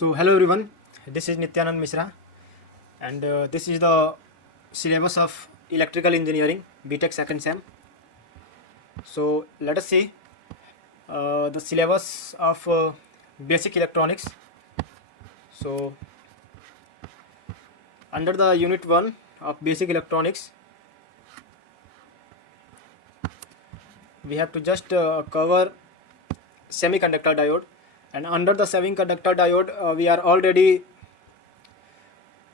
So hello everyone, this is Nityanand Mishra and this is the syllabus of electrical engineering BTech second sem. So let us see the syllabus of basic electronics. So under the unit 1 of basic electronics we have to just cover semiconductor diode, and under the semiconductor diode we are already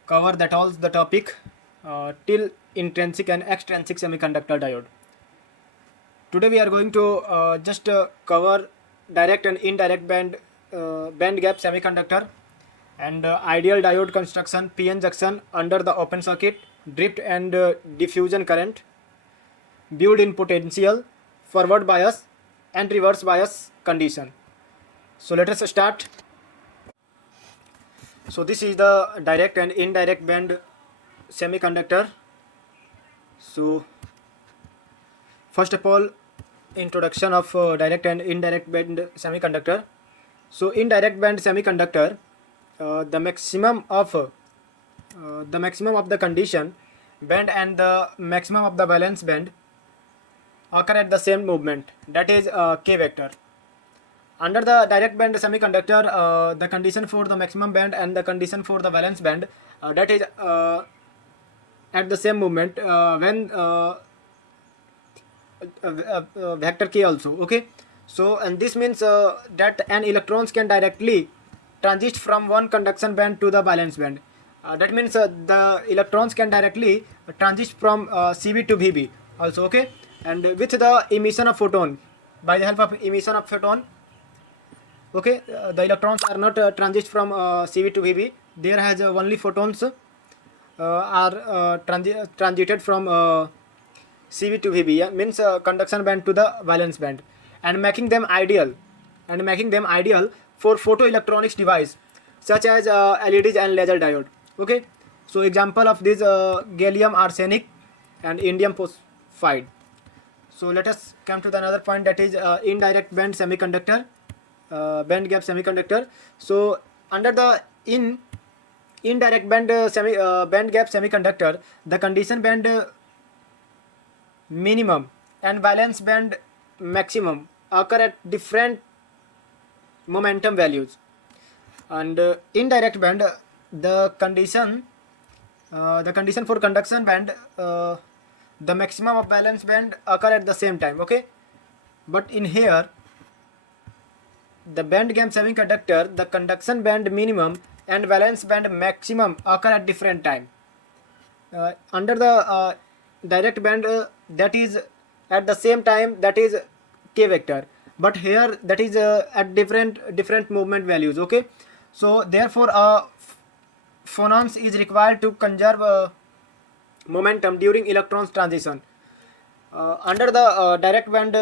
cover that all the topic till intrinsic and extrinsic semiconductor diode. Today we are going to just cover direct and indirect band gap semiconductor and ideal diode construction, PN junction under the open circuit, drift and diffusion current, built in potential, forward bias and reverse bias condition. So let us start. So this is the direct and indirect band semiconductor. So first of all, introduction of direct and indirect band semiconductor. So indirect band semiconductor, the maximum of the condition band and the maximum of the valence band occur at the same movement, that is k vector. Under the direct band semiconductor, the condition for the maximum band and the condition for the valence band, that is at the same movement when vector k also. Okay, so and this means that an electrons can directly transit from one conduction band to the valence band. That means the electrons can directly transit from CV to VB also. Okay, and with the emission of photon, by the help of emission of photon, okay, the electrons are not transit from CV to VB. There has only photons are transited from CV to VB, yeah? Means conduction band to the valence band, and making them ideal for photoelectronics device such as LEDs and laser diode. Okay, so example of this gallium arsenic and indium phosphide. So let us come to the another point, that is indirect band semiconductor, band gap semiconductor. So under the indirect band band gap semiconductor, the condition band minimum and valence band maximum occur at different momentum values. And indirect band, the condition for conduction band, the maximum of valence band occur at the same time. Okay, but in here the band gap semiconductor, the conduction band minimum and valence band maximum occur at different time. Under the direct band, that is at the same time, that is k vector, but here that is at different movement values. Okay, so therefore phonons is required to conserve momentum during electrons transition. Under the direct band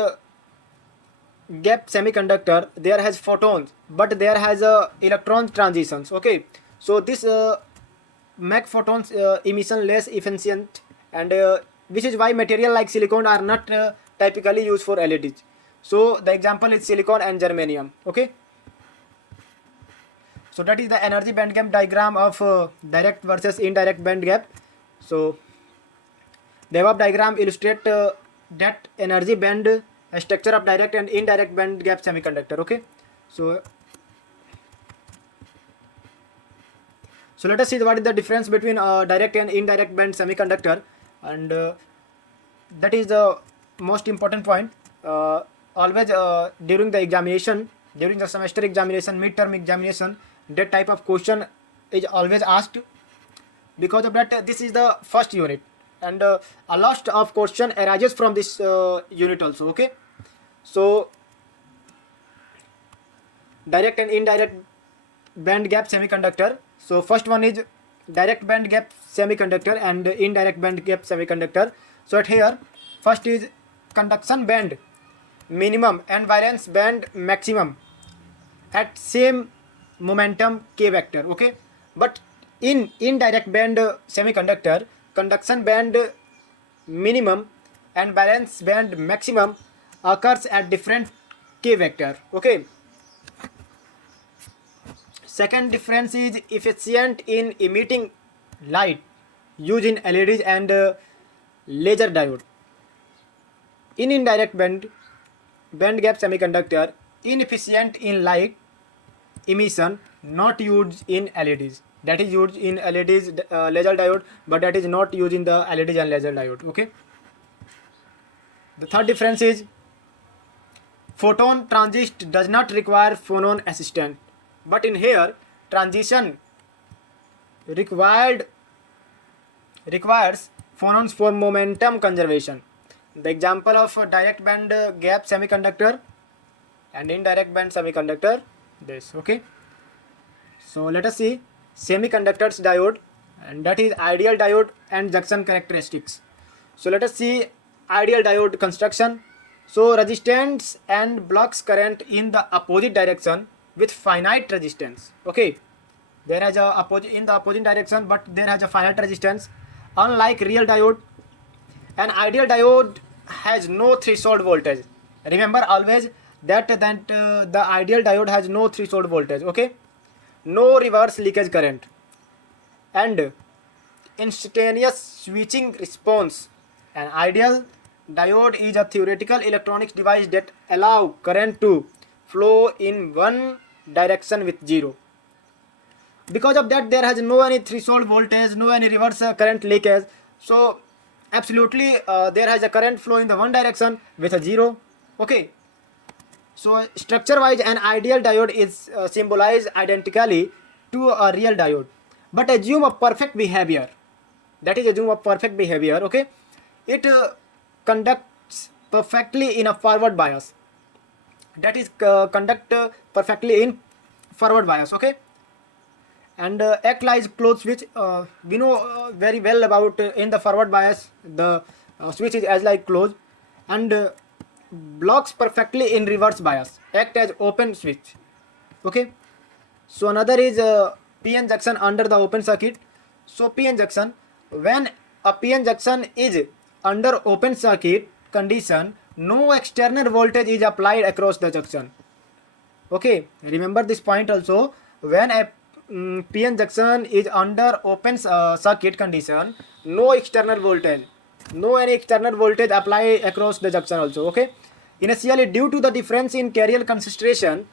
gap semiconductor, there has photons but there has electron transitions. Okay, so this make photons emission less efficient, and which is why material like silicon are not typically used for LEDs. So the example is silicon and germanium. Okay, so that is the energy band gap diagram of direct versus indirect band gap. So the above diagram illustrate that energy band structure of direct and indirect band gap semiconductor. Okay, so let us see what is the difference between direct and indirect band semiconductor, and that is the most important point. Always during the examination, during the semester examination, midterm examination, that type of question is always asked. Because of that, this is the first unit, and a lot of question arises from this unit also. Okay, so direct and indirect band gap semiconductor. So first one is direct band gap semiconductor and indirect band gap semiconductor. So at here first is conduction band minimum and valence band maximum at same momentum k vector. Okay, but in indirect band semiconductor, conduction band minimum and valence band maximum occurs at different k vector. Okay, Second difference is efficient in emitting light used in LEDs and laser diode. In indirect band gap semiconductor, inefficient in light emission, not used in LEDs. That is used in LEDs, laser diode, but that is not used in the LEDs and laser diode. Okay. The third difference is photon transist does not require phonon assistant, but in here transition requires phonons for momentum conservation. The example of a direct band gap semiconductor and indirect band semiconductor, this. Okay. So let us see semiconductors diode, and that is ideal diode and junction characteristics. So let us see ideal diode construction. So resistance and blocks current in the opposite direction with finite resistance. Okay, there has a opposite in the opposite direction, but there has a finite resistance. Unlike real diode, an ideal diode has no threshold voltage. Remember always that the ideal diode has no threshold voltage. Okay, no reverse leakage current and instantaneous switching response. An ideal diode is a theoretical electronics device that allow current to flow in one direction with zero. Because of that, there has no any threshold voltage, no any reverse current leakage. So absolutely there has a current flow in the one direction with a zero. Okay. So structure wise, an ideal diode is symbolized identically to a real diode, but assume a perfect behavior. That is assume a perfect behavior. Okay. It conducts perfectly in a forward bias. That is conduct perfectly in forward bias. Okay. And act like closed switch. We know very well about in the forward bias the switch is as like closed, and blocks perfectly in reverse bias, act as open switch. Okay. So another is PN junction under the open circuit. So PN junction, when a PN junction is under open circuit condition, no external voltage is applied across the junction. Okay, remember this point also. When a PN junction is under open circuit condition, no external voltage, no any external voltage apply across the junction also. Okay. Initially, due to the difference in carrier concentration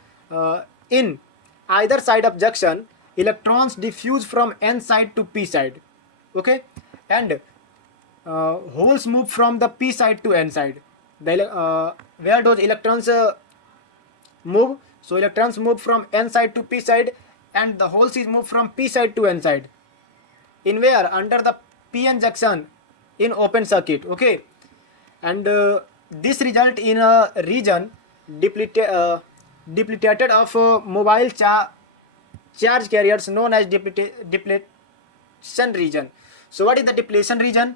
in either side of junction, electrons diffuse from N side to P side. Okay. And holes move from the P side to N side. Where those electrons move, so electrons move from N side to P side, and the holes is moved from P side to N side. In where? Under the PN junction in open circuit. Okay. And this result in a region depleted of mobile charge carriers known as depletion region. So what is the depletion region?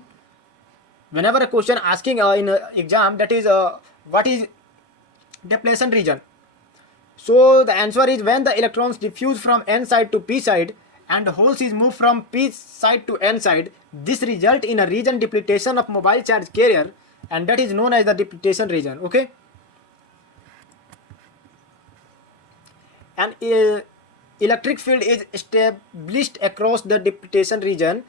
Whenever a question asking in exam, that is what is depletion region? So the answer is when the electrons diffuse from N side to P side and holes is moved from P side to N side, this result in a region depletion of mobile charge carrier, and that is known as the depletion region. Okay. And electric field is established across the depletion region,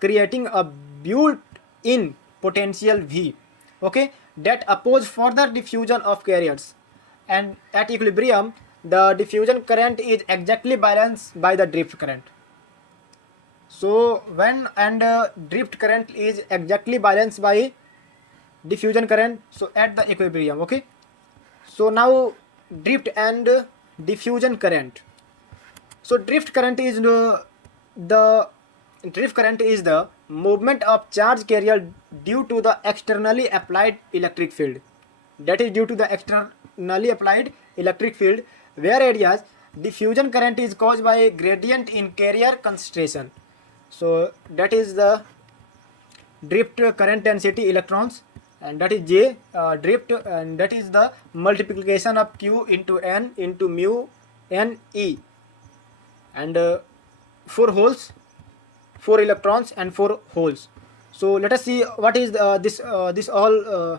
creating a built-in potential V. Okay, that oppose further diffusion of carriers, and at equilibrium the diffusion current is exactly balanced by the drift current. So when drift current is exactly balanced by diffusion current, so at the equilibrium. Okay. So now drift and diffusion current. So drift current is the movement of charge carrier due to the externally applied electric field. That is due to the externally applied electric field, where areas diffusion current is caused by gradient in carrier concentration. So that is the drift current density electrons, and that is J drift, and that is the multiplication of Q into N into mu N E, and 4 holes, 4 electrons and 4 holes. So let us see what is this all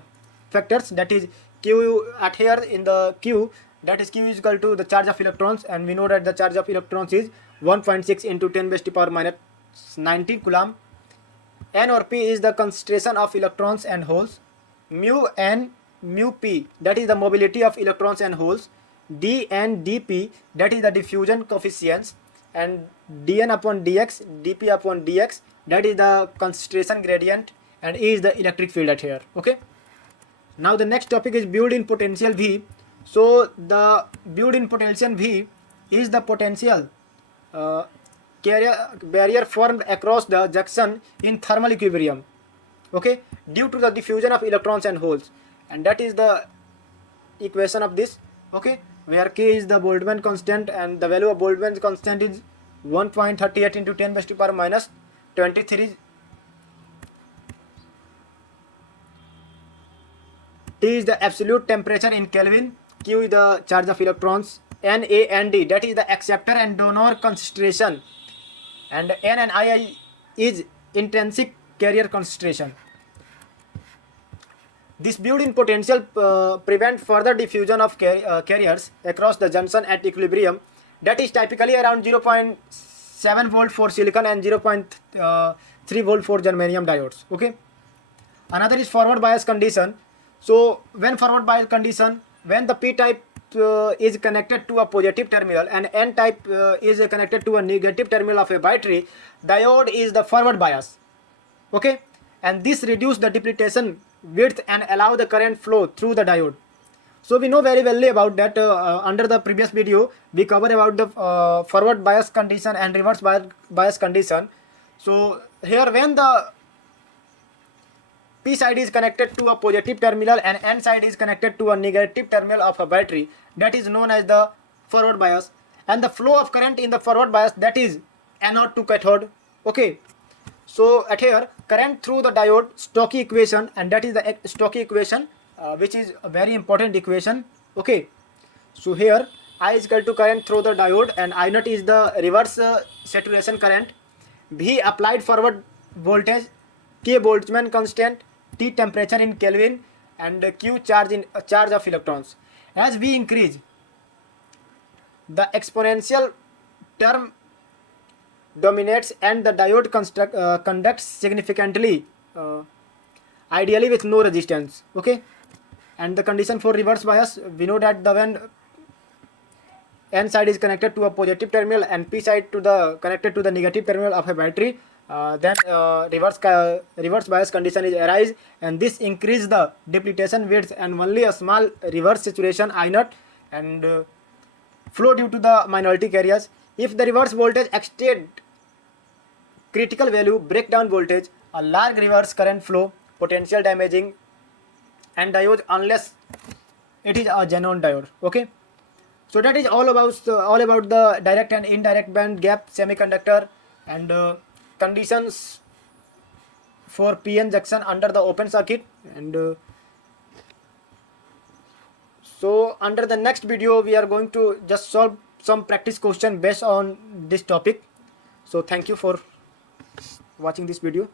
factors. That is Q at here in the Q, that is Q is equal to the charge of electrons, and we know that the charge of electrons is 1.6 into 10 raised to power minus 19 coulomb. N or P is the concentration of electrons and holes. Mu N, mu P, that is the mobility of electrons and holes. D N dP, that is the diffusion coefficients, and dN upon dx, dP upon dx, that is the concentration gradient, and E is the electric field at here. Okay. Now the next topic is built-in potential V. So the built-in potential V is the potential barrier formed across the junction in thermal equilibrium, okay, due to the diffusion of electrons and holes, and that is the equation of this, okay, where K is the Boltzmann constant, and the value of Boltzmann constant is 1.38 into 10 raised to power minus 23. T is the absolute temperature in Kelvin. Q is the charge of electrons. N, A, and D, that is the acceptor and donor concentration, and N and I is intrinsic carrier concentration. This built-in potential prevents further diffusion of carriers across the junction at equilibrium. That is typically around 0.7 volt for silicon and 0.3 volt for germanium diodes. Okay. Another is forward bias condition. So when forward bias condition, when the P type is connected to a positive terminal and N type is connected to a negative terminal of a battery, diode is the forward bias. Okay, and this reduces the depletion width and allow the current flow through the diode. So we know very well about that. Under the previous video we cover about the forward bias condition and reverse bias condition. So here when the P side is connected to a positive terminal and N side is connected to a negative terminal of a battery, that is known as the forward bias, and the flow of current in the forward bias, that is anode to cathode. Okay, so at here current through the diode, Stokes equation, and that is the Stokes equation, which is a very important equation. Okay, so here I is equal to current through the diode, and I naught is the reverse saturation current. V applied forward voltage, K Boltzmann constant, T temperature in Kelvin, and Q charge in charge of electrons. As we increase, the exponential term dominates and the diode conducts significantly, ideally with no resistance. Okay, and the condition for reverse bias, we know that the when N side is connected to a positive terminal and P side connected to the negative terminal of a battery, then reverse bias condition is arise, and this increase the depletion width and only a small reverse saturation I naught and flow due to the minority carriers. If the reverse voltage exceed critical value, breakdown voltage, a large reverse current flow, potential damaging and diode unless it is a genuine diode. Okay, so that is all about the direct and indirect band gap semiconductor and conditions for PN junction under the open circuit. And so under the next video we are going to just solve some practice question based on this topic. So thank you for watching this video.